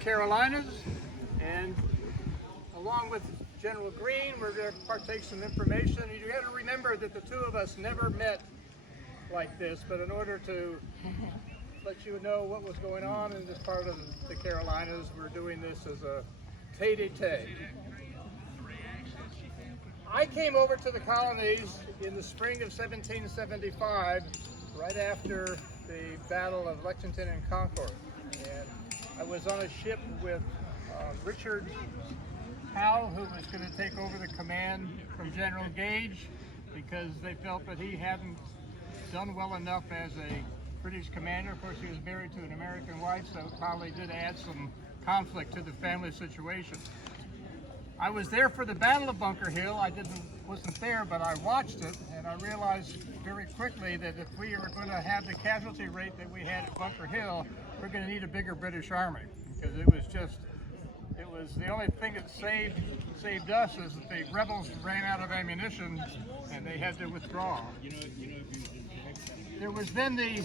Carolinas, and along with General Green, we're going to partake some information. You have to remember that the two of us never met like this, but in order to let you know what was going on in this part of the Carolinas, we're doing this as a tete-a-tete. I came over to the colonies in the spring of 1775, right after the Battle of Lexington and Concord. And I was on a ship with Richard Howe, who was going to take over the command from General Gage, because they felt that he hadn't done well enough as a British commander. Of course, he was married to an American wife, so it probably did add some conflict to the family situation. I was there for the Battle of Bunker Hill. Wasn't there, but I watched it, and I realized very quickly that if we were going to have the casualty rate that we had at Bunker Hill, we're going to need a bigger British Army, because it was the only thing that saved us is that the rebels ran out of ammunition and they had to withdraw. There was then the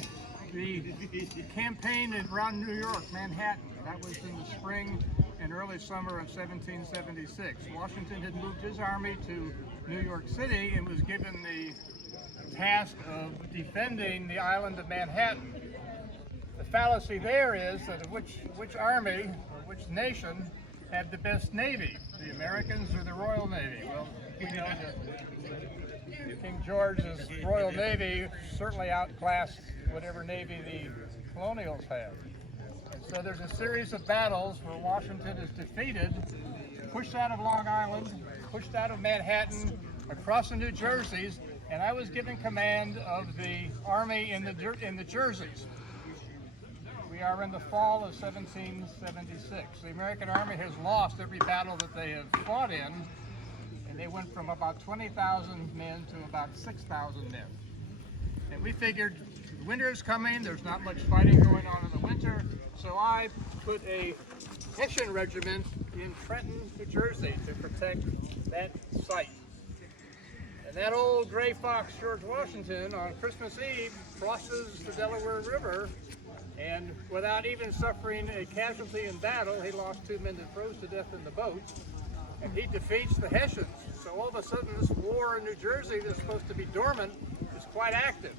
campaign around New York, Manhattan. That was in the spring and early summer of 1776. Washington had moved his army to New York City and was given the task of defending the island of Manhattan. The fallacy there is that which army or which nation had the best navy, the Americans or the Royal Navy? Well, we know that King George's Royal Navy certainly outclassed whatever navy the colonials had. And so there's a series of battles where Washington is defeated, pushed out of Long Island, pushed out of Manhattan, across the New Jerseys, and I was given command of the army in the Jerseys. We are in the fall of 1776. The American Army has lost every battle that they have fought in, and they went from about 20,000 men to about 6,000 men. And we figured winter is coming, there's not much fighting going on in the winter, so I put a Hessian regiment in Trenton, New Jersey to protect that site. And that old gray fox, George Washington, on Christmas Eve crosses the Delaware River, and without even suffering a casualty in battle, he lost 2 men that froze to death in the boat, and he defeats the Hessians. So all of a sudden this war in New Jersey that's supposed to be dormant is quite active.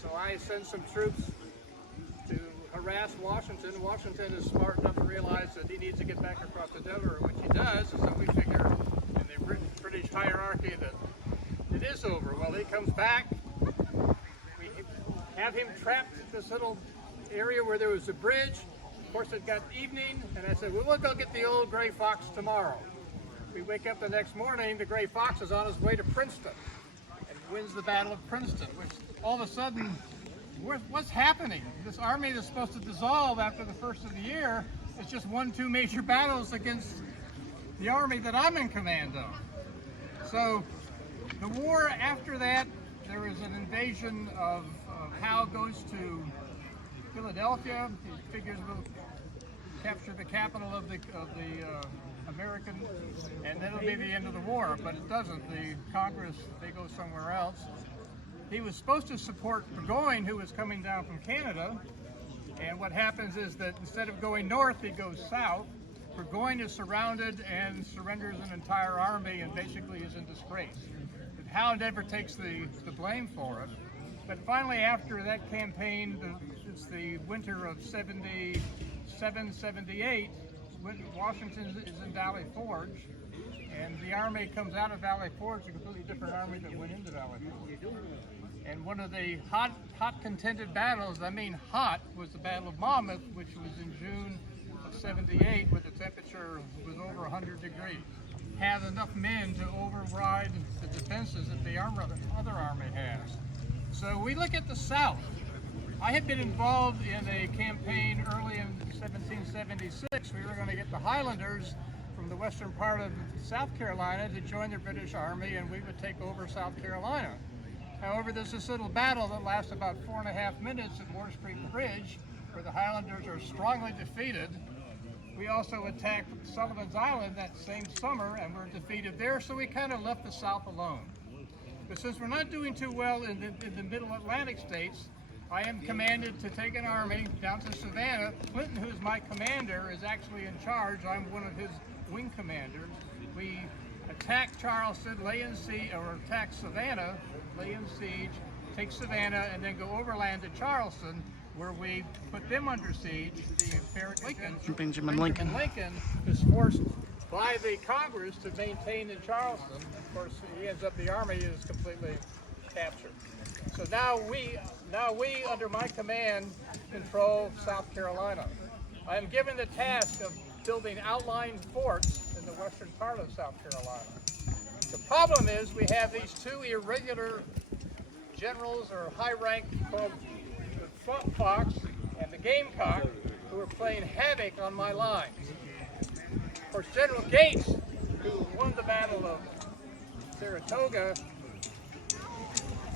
So I send some troops to harass Washington. Washington is smart enough to realize that he needs to get back across the Delaware, which he does, and so we figure in the British hierarchy that it is over. Well, he comes back, we have him trapped at this little area where there was a bridge. Of course, it got evening, and I said, well, we'll go get the old gray fox tomorrow. We wake up the next morning, the gray fox is on his way to Princeton and wins the Battle of Princeton, which all of a sudden, what's happening? This army that's supposed to dissolve after the first of the year has just won 2 major battles against the army that I'm in command of. So the war after that, there was an invasion of Howe goes to Philadelphia. He figures we'll capture the capital of the American, and then it'll be the end of the war, but it doesn't. The Congress, they go somewhere else. He was supposed to support Burgoyne, who was coming down from Canada, and what happens is that instead of going north, he goes south. Burgoyne is surrounded and surrenders an entire army and basically is in disgrace. But Howe never takes the blame for it. But finally, after that campaign, it's the winter of 77, 78, Washington is in Valley Forge, and the army comes out of Valley Forge, a completely different army that went into Valley Forge. And one of the hot contended battles, I mean hot, was the Battle of Monmouth, which was in June of 78, where the temperature was over 100 degrees. Had enough men to override the defenses that the other army has. So we look at the South. I had been involved in a campaign early in 1776. We were going to get the Highlanders from the western part of South Carolina to join the British Army, and we would take over South Carolina. However, there's this little battle that lasts about 4.5 minutes at Moore Street Bridge, where the Highlanders are strongly defeated. We also attacked Sullivan's Island that same summer and were defeated there, so we kind of left the South alone. But since we're not doing too well in the middle Atlantic states, I am commanded to take an army down to Savannah. Clinton, who's my commander, is actually in charge. I'm one of his wing commanders. We attack Charleston, attack Savannah, lay in siege, take Savannah, and then go overland to Charleston, where we put them under siege. The American Benjamin Lincoln is forced by the Congress to maintain in Charleston. Of course, he ends up, the army is completely captured. So now we, under my command, control South Carolina. I am given the task of building outlying forts in the western part of South Carolina. The problem is we have these two irregular generals or high rank called the Fox and the Gamecock, who are playing havoc on my lines. Of course, General Gates, who won the Battle of Saratoga,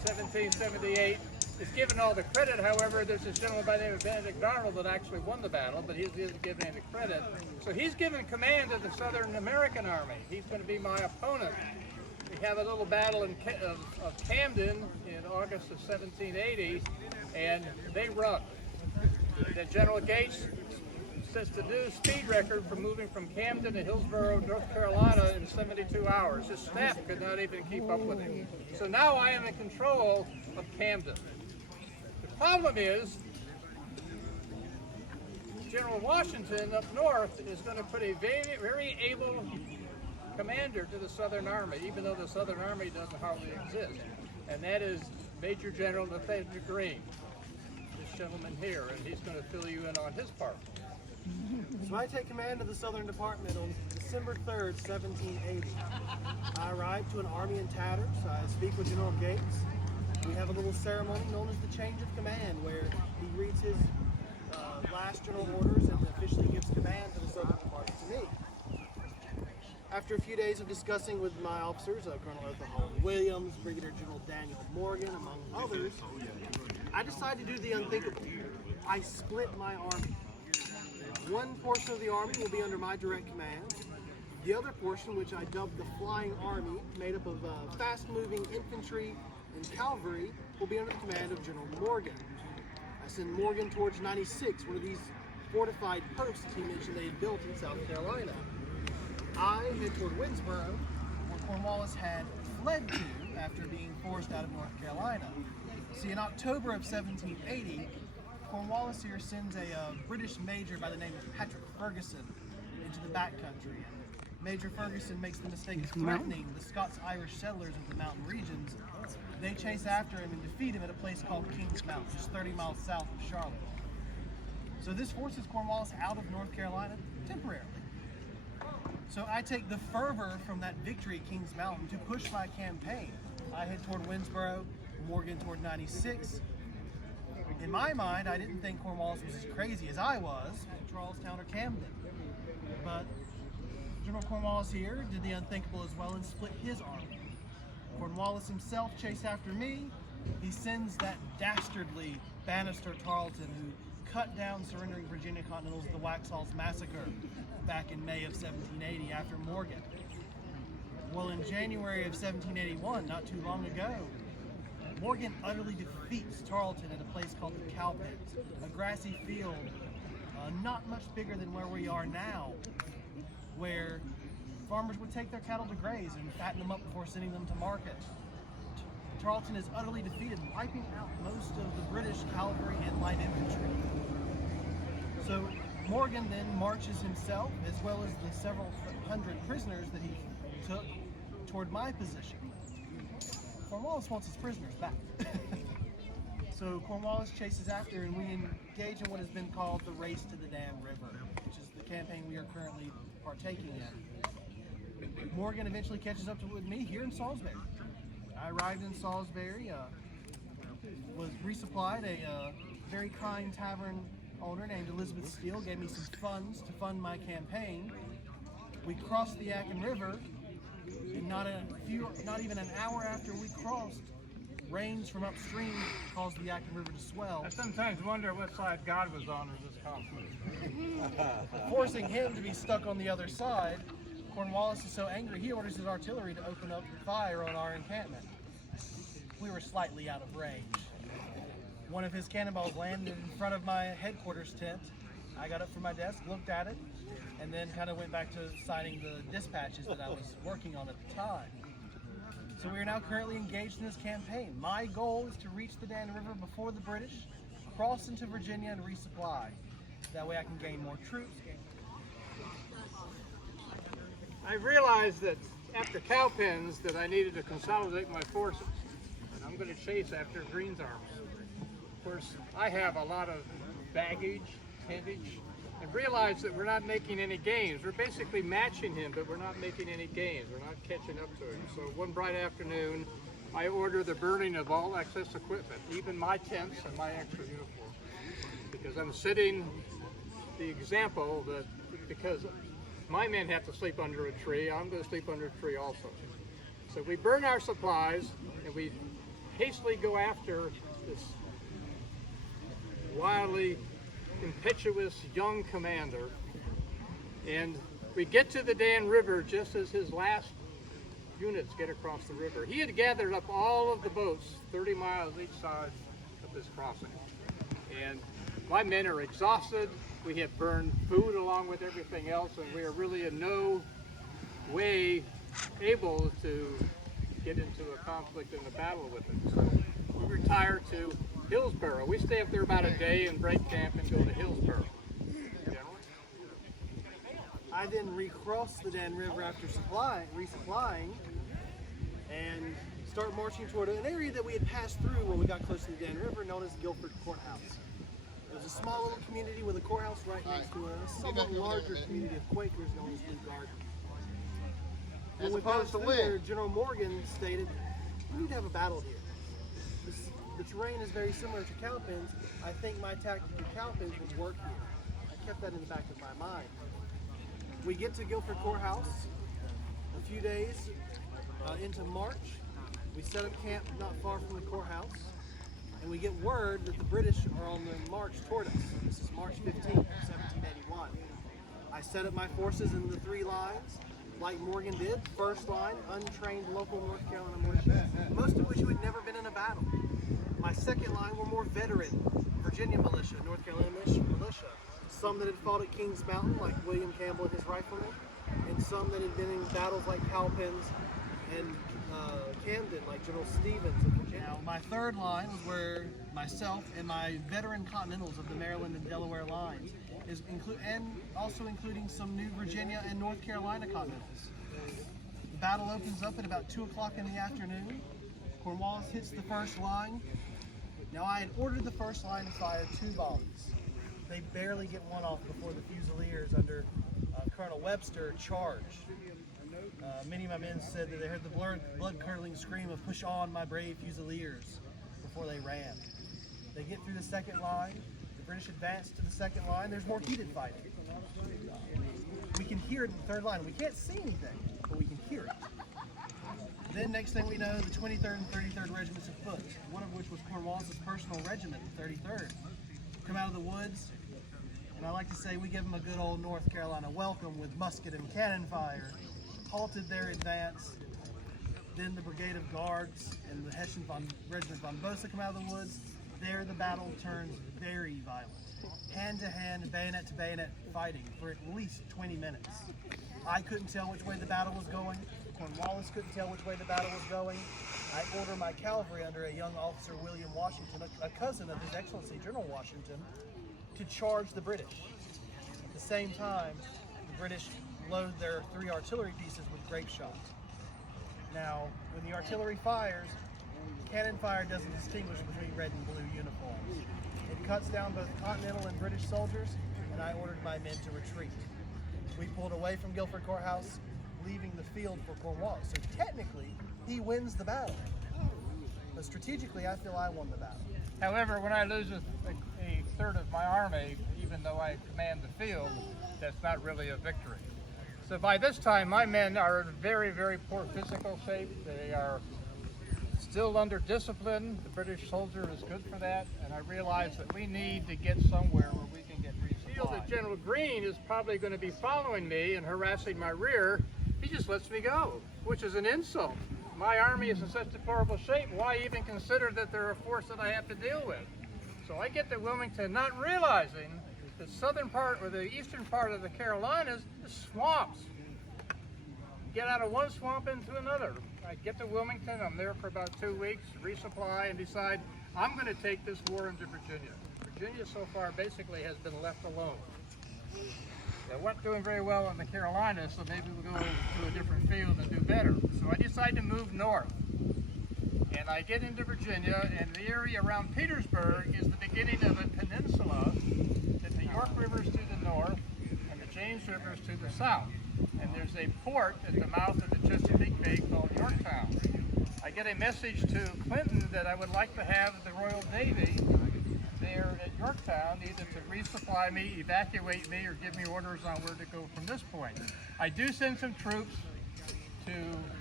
1778, is given all the credit. However, there's this gentleman by the name of Benedict Arnold that actually won the battle, but he isn't given any credit. So he's given command of the Southern American Army. He's going to be my opponent. We have a little battle of Camden in August of 1780, and they run. Then General Gates sets the new speed record for moving from Camden to Hillsborough, North Carolina in 72 hours. His staff could not even keep up with him. So now I am in control of Camden. The problem is, General Washington up north is going to put a very, very able commander to the Southern Army, even though the Southern Army doesn't hardly exist. And that is Major General Nathaniel Green, this gentleman here, and he's going to fill you in on his part. So I take command of the Southern Department on December 3rd, 1780. I arrive to an army in tatters. I speak with General Gates. We have a little ceremony known as the change of command, where he reads his last general orders and officially gives command to the Southern Department to me. After a few days of discussing with my officers, Colonel Arthur Holland Williams, Brigadier General Daniel Morgan, among others, I decided to do the unthinkable. I split my army. One portion of the army will be under my direct command. The other portion, which I dubbed the Flying Army, made up of fast-moving infantry and cavalry, will be under the command of General Morgan. I send Morgan towards 96, one of these fortified posts he mentioned they had built in South Carolina. I head toward Winnsboro, where Cornwallis had fled to after being forced out of North Carolina. See, in October of 1780, Cornwallis here sends a British major by the name of Patrick Ferguson into the backcountry. Major Ferguson makes the mistake of threatening the Scots-Irish settlers of the mountain regions. They chase after him and defeat him at a place called Kings Mountain, just 30 miles south of Charlotte. So this forces Cornwallis out of North Carolina temporarily. So I take the fervor from that victory at Kings Mountain to push my campaign. I head toward Winnsboro, Morgan toward 96. In my mind, I didn't think Cornwallis was as crazy as I was at Charlestown or Camden. But General Cornwallis here did the unthinkable as well and split his army. Cornwallis himself chased after me. He sends that dastardly Bannister Tarleton who cut down surrendering Virginia Continentals at the Waxhaws Massacre back in May of 1780 after Morgan. Well, in January of 1781, not too long ago, Morgan utterly defeats Tarleton at a place called the Cow Pit, a grassy field not much bigger than where we are now, where farmers would take their cattle to graze and fatten them up before sending them to market. Tarleton is utterly defeated, wiping out most of the British cavalry and light infantry. So Morgan then marches himself, as well as the several hundred prisoners that he took, toward my position. Cornwallis wants his prisoners back. So Cornwallis chases after, and we engage in what has been called the Race to the Dan River, which is the campaign we are currently partaking in. Morgan eventually catches up with me here in Salisbury. I arrived in Salisbury, was resupplied. A very kind tavern owner named Elizabeth Steele gave me some funds to fund my campaign. We crossed the Yadkin River, and not even an hour after we crossed, rains from upstream caused the Yadkin River to swell. I sometimes wonder what side God was on in this conflict. Forcing him to be stuck on the other side, Cornwallis is so angry he orders his artillery to open up fire on our encampment. We were slightly out of range. One of his cannonballs landed in front of my headquarters tent. I got up from my desk, looked at it, and then kind of went back to signing the dispatches that I was working on at the time. So we are now currently engaged in this campaign. My goal is to reach the Dan River before the British, cross into Virginia and resupply. That way I can gain more troops. I realized that after Cowpens that I needed to consolidate my forces, and I'm going to chase after Green's army. Of course, I have a lot of baggage, tendage, and realize that we're not making any gains. We're basically matching him, but we're not making any gains. We're not catching up to him. So one bright afternoon, I order the burning of all excess equipment, even my tents and my extra uniform, because I'm setting the example that because my men have to sleep under a tree, I'm going to sleep under a tree also. So we burn our supplies and we hastily go after this wildly impetuous young commander, and we get to the Dan River just as his last units get across the river. He had gathered up all of the boats 30 miles each side of this crossing, and my men are exhausted. We have burned food along with everything else, and we are really in no way able to get into a conflict in a battle with it. So we retire to Hillsborough. We stay up there about a day and break camp and go to Hillsborough. I then recross the Dan River after resupplying, and start marching toward an area that we had passed through when we got close to the Dan River, known as Guilford Courthouse. It was a small little community with a courthouse right next to a somewhat larger community of Quakers known as Blue Garden. When we passed through there, General Morgan stated, "We need to have a battle here. The terrain is very similar to Cowpens. I think my tactic of Cowpens would work here." I kept that in the back of my mind. We get to Guilford Courthouse a few days into March. We set up camp not far from the courthouse, and we get word that the British are on the march toward us. This is March 15th, 1781. I set up my forces in the three lines, like Morgan did. First line, untrained local North Carolina militia, most of which had never been in a battle. My second line were more veteran Virginia militia, North Carolina militia. Some that had fought at Kings Mountain, like William Campbell and his riflemen, and some that had been in battles like Cowpens and Camden, like General Stevens of Virginia. Now, my third line was where myself and my veteran Continentals of the Maryland and Delaware lines, and also including some new Virginia and North Carolina Continentals. The battle opens up at about 2 o'clock in the afternoon. Cornwallis hits the first line. Now, I had ordered the first line to fire 2 volleys. They barely get one off before the Fusiliers under Colonel Webster charge. Many of my men said that they heard the blood-curdling scream of "Push on, my brave Fusiliers," before they ran. They get through the second line. The British advance to the second line. There's more heated fighting. We can hear it in the third line. We can't see anything, but we can hear it. Then next thing we know, the 23rd and 33rd Regiments of Foot, one of which was Cornwallis' personal regiment, the 33rd, come out of the woods, and I like to say we give them a good old North Carolina welcome with musket and cannon fire, halted their advance. Then the Brigade of Guards and the Hessian Regiment von Bosa come out of the woods. There the battle turns very violent. Hand to hand, bayonet to bayonet fighting for at least 20 minutes. I couldn't tell which way the battle was going. Cornwallis couldn't tell which way the battle was going. I order my cavalry under a young officer, William Washington, a cousin of His Excellency General Washington, to charge the British. At the same time, the British load their 3 artillery pieces with grape shot. Now, when the artillery fires, cannon fire doesn't distinguish between red and blue uniforms. It cuts down both Continental and British soldiers, and I ordered my men to retreat. We pulled away from Guilford Courthouse, leaving the field for Cornwallis. So technically, he wins the battle. But strategically, I feel I won the battle. However, when I lose a third of my army, even though I command the field, that's not really a victory. So by this time, my men are in very, very poor physical shape. They are still under discipline. The British soldier is good for that, and I realize that we need to get somewhere where we can get resupplied. I feel that General Green is probably going to be following me and harassing my rear. He just lets me go, which is an insult. My army is in such deplorable shape. Why even consider that they're a force that I have to deal with? So I get to Wilmington not realizing the southern part or the eastern part of the Carolinas is swamps. Get out of one swamp into another. I get to Wilmington, I'm there for about 2 weeks, resupply, and decide I'm going to take this war into Virginia. Virginia so far basically has been left alone. They weren't doing very well in the Carolinas, so maybe we'll go to a different field and do better. So I decide to move north. And I get into Virginia, and the area around Petersburg is the beginning of a peninsula, that the York River's to the north and the James River's to the south. And there's a port at the mouth of the Chesapeake Bay called Yorktown. I get a message to Clinton that I would like to have the Royal Navy there at Yorktown, either to resupply me, evacuate me, or give me orders on where to go from this point. I do send some troops to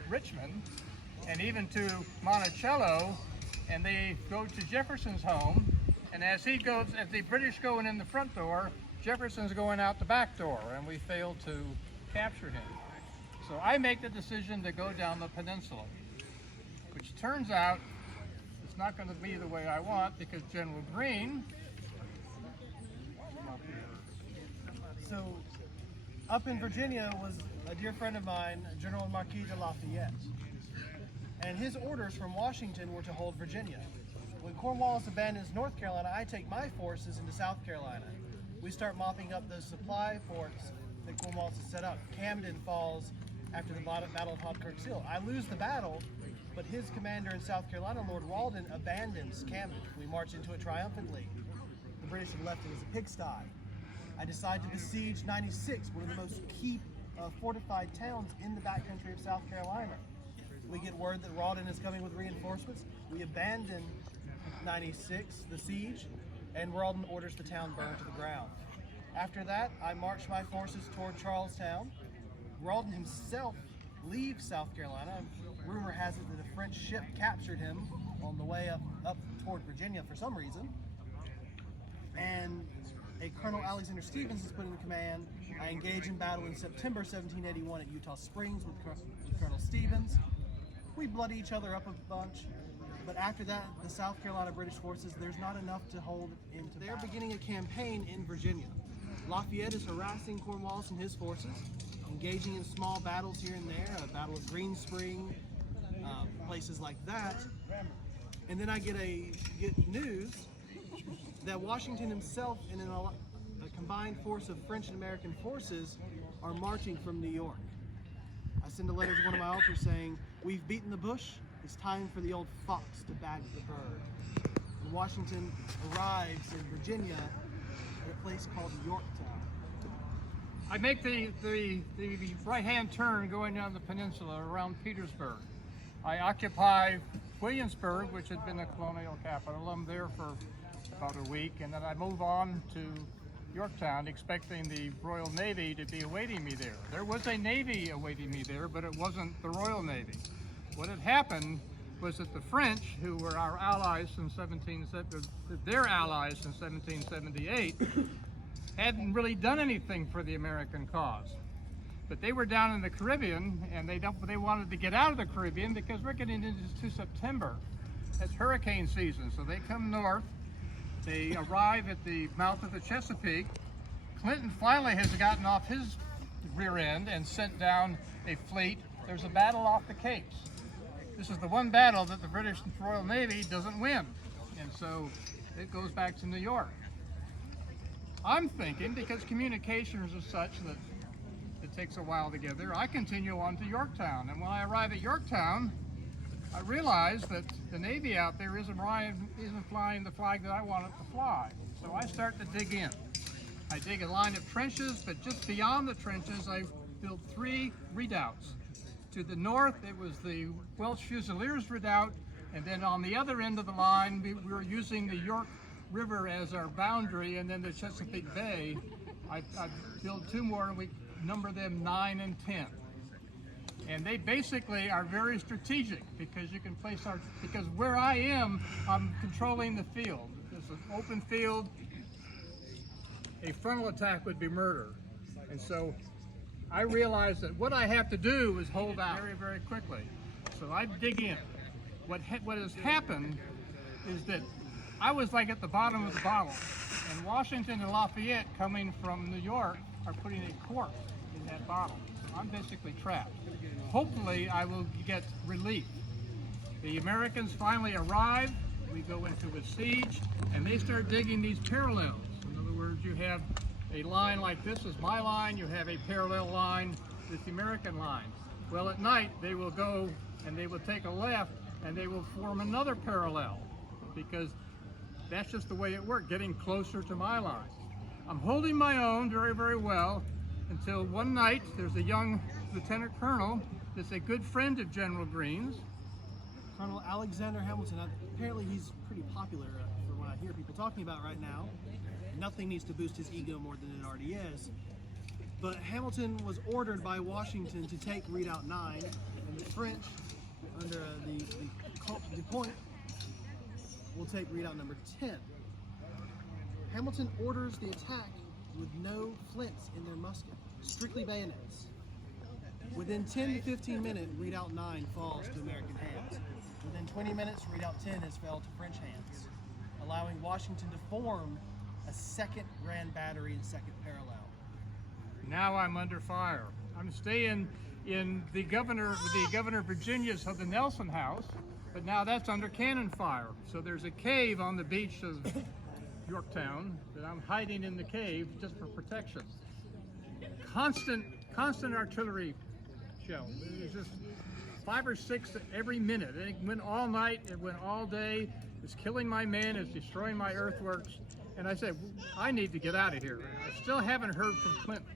Richmond and even to Monticello, and they go to Jefferson's home, and as the British going in the front door, Jefferson's going out the back door, and we fail to capture him. So I make the decision to go down the peninsula, which turns out it's not going to be the way I want, because General Green. So, up in Virginia was a dear friend of mine, General Marquis de Lafayette. And his orders from Washington were to hold Virginia. When Cornwallis abandons North Carolina, I take my forces into South Carolina. We start mopping up those supply forts that Cornwallis has set up. Camden falls after the Battle of Hobkirk's Hill. I lose the battle, but his commander in South Carolina, Lord Rawdon, abandons Camden. We march into it triumphantly. The British had left it as a pigsty. I decide to besiege 96, one of the most key fortified towns in the backcountry of South Carolina. We get word that Rawdon is coming with reinforcements. We abandon 96, the siege, and Rawdon orders the town burned to the ground. After that, I march my forces toward Charlestown. Rawdon himself leaves South Carolina. Rumor has it that a French ship captured him on the way up toward Virginia for some reason. And a Colonel Alexander Stevens is put in command. I engage in battle in September 1781 at Eutaw Springs with Colonel Stevens. We bloody each other up a bunch, but after that, the South Carolina British forces, there's not enough to hold into. They're beginning a campaign in Virginia. Lafayette is harassing Cornwallis and his forces, engaging in small battles here and there, a battle of Green Spring, places like that. And then I get news that Washington himself and a combined force of French and American forces are marching from New York. I send a letter to one of my officers saying, "We've beaten the bush, it's time for the old fox to bag the bird." And Washington arrives in Virginia at a place called Yorktown. I make the right-hand turn going down the peninsula around Petersburg. I occupy Williamsburg, which had been a colonial capital. I'm there for about a week, and then I move on to Yorktown, expecting the Royal Navy to be awaiting me there. There was a Navy awaiting me there, but it wasn't the Royal Navy. What had happened was that the French, who were our allies in 1778, hadn't really done anything for the American cause. But they were down in the Caribbean, and they wanted to get out of the Caribbean because we're getting into September. It's hurricane season, so they come north. They arrive at the mouth of the Chesapeake. Clinton finally has gotten off his rear end and sent down a fleet. There's a battle off the Capes. This is the one battle that the British Royal Navy doesn't win, and so it goes back to New York. I'm thinking, because communications are such that it takes a while to get there, I continue on to Yorktown, and when I arrive at Yorktown, I realize that the Navy out there isn't flying the flag that I want it to fly. So I start to dig in. I dig a line of trenches, but just beyond the trenches, I built 3 redoubts. To the north, it was the Welsh Fusiliers redoubt, and then on the other end of the line, we were using the York River as our boundary, and then the Chesapeake Bay. I built 2 more, and we number them 9 and 10. And they basically are very strategic because you can place because where I am, I'm controlling the field. There's an open field. A frontal attack would be murder. And so I realized that what I have to do is hold out very, very quickly. So I dig in. What has happened is that I was like at the bottom of the bottle. And Washington and Lafayette, coming from New York, are putting a cork in that bottle. I'm basically trapped. Hopefully, I will get relief. The Americans finally arrive. We go into a siege, and they start digging these parallels. In other words, you have a line like this is my line. You have a parallel line with the American line. Well, at night, they will go and they will take a left, and they will form another parallel, because that's just the way it worked, getting closer to my line. I'm holding my own very, very well until one night there's a young lieutenant colonel that's a good friend of General Green's. Colonel Alexander Hamilton. Apparently he's pretty popular for what I hear people talking about right now. Nothing needs to boost his ego more than it already is. But Hamilton was ordered by Washington to take Redoubt 9, and the French, under the point, will take Redoubt number 10. Hamilton orders the attack with no flints in their musket, strictly bayonets. Within 10 to 15 minutes, Redoubt 9 falls to American hands. Within 20 minutes, Redoubt 10 has fell to French hands, allowing Washington to form a second grand battery and second parallel. Now I'm under fire. I'm staying in the Governor of Virginia's of the Nelson House, but now that's under cannon fire. So there's a cave on the beach of Yorktown that I'm hiding in the cave just for protection. Constant artillery shells. It's just 5 or 6 every minute. It went all night, it went all day. It's killing my men, it's destroying my earthworks. And I said, I need to get out of here. I still haven't heard from Clinton.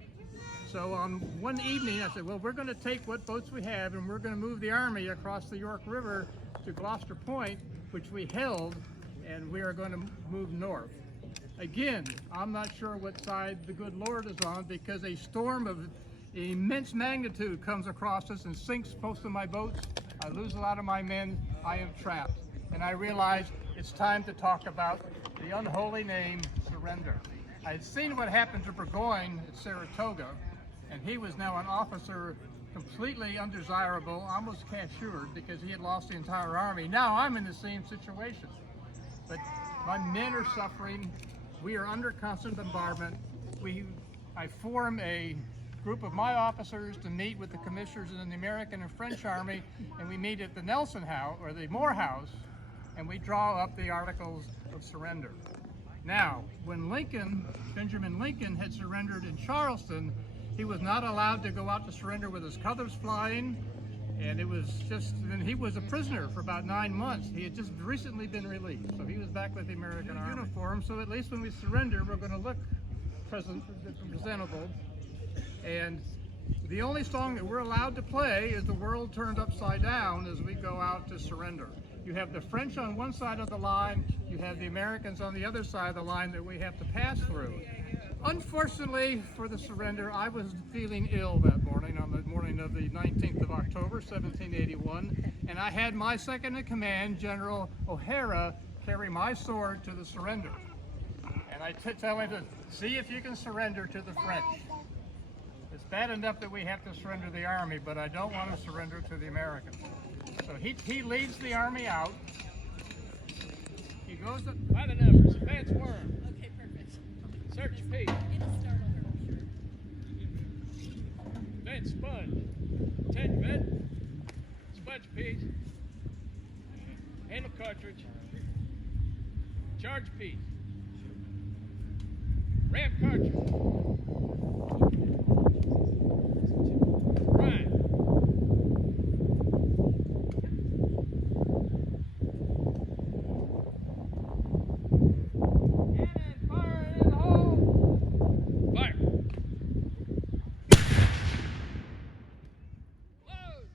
So on one evening, I said, well, we're going to take what boats we have, and we're going to move the army across the York River to Gloucester Point, which we held, and we are going to move north. Again, I'm not sure what side the good Lord is on, because a storm of immense magnitude comes across us and sinks most of my boats. I lose a lot of my men. I am trapped. And I realize it's time to talk about the unholy name, surrender. I had seen what happened to Burgoyne at Saratoga, and he was now an officer completely undesirable, almost cashiered, because he had lost the entire army. Now I'm in the same situation. But my men are suffering. We are under constant bombardment. I form a group of my officers to meet with the commissioners in the American and French Army, and we meet at the Nelson House, or the Moore House, and we draw up the Articles of Surrender. Now, when Benjamin Lincoln had surrendered in Charleston, he was not allowed to go out to surrender with his colors flying, and and he was a prisoner for about 9 months. He had just recently been released, so he was back with the American Army uniform, so at least when we surrender, we're going to look presentable. And the only song that we're allowed to play is The World Turned Upside Down as we go out to surrender. You have the French on one side of the line, you have the Americans on the other side of the line that we have to pass through. Unfortunately for the surrender, I was feeling ill that morning, on the morning of the 19th of October, 1781, and I had my second in command, General O'Hara, carry my sword to the surrender. And I tell him to see if you can surrender to the French. It's bad enough that we have to surrender the army, but I don't want to surrender to the Americans. So he leads the army out. He goes up by the numbers. Advance worm. Okay, perfect. Search Pete. It'll startle her, I'm sure. Advance sponge. 10 vet. Sponge Pete. Handle cartridge. Charge Pete. Ram cartridge. Right. Cannon, fire in the hole. Fire. Load.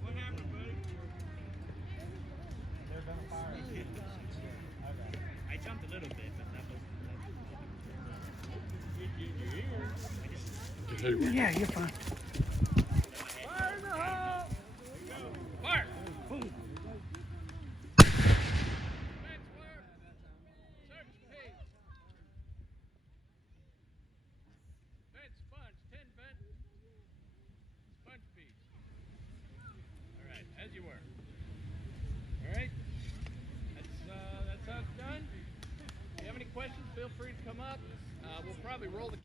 What happened, buddy? There's been a fire. I jumped a little bit, but that was. Yeah, you're fine. Fire in the hole! Fire! Advance work. Search Pete. Vent sponge, 10 vent. feel free to come up. We'll probably roll the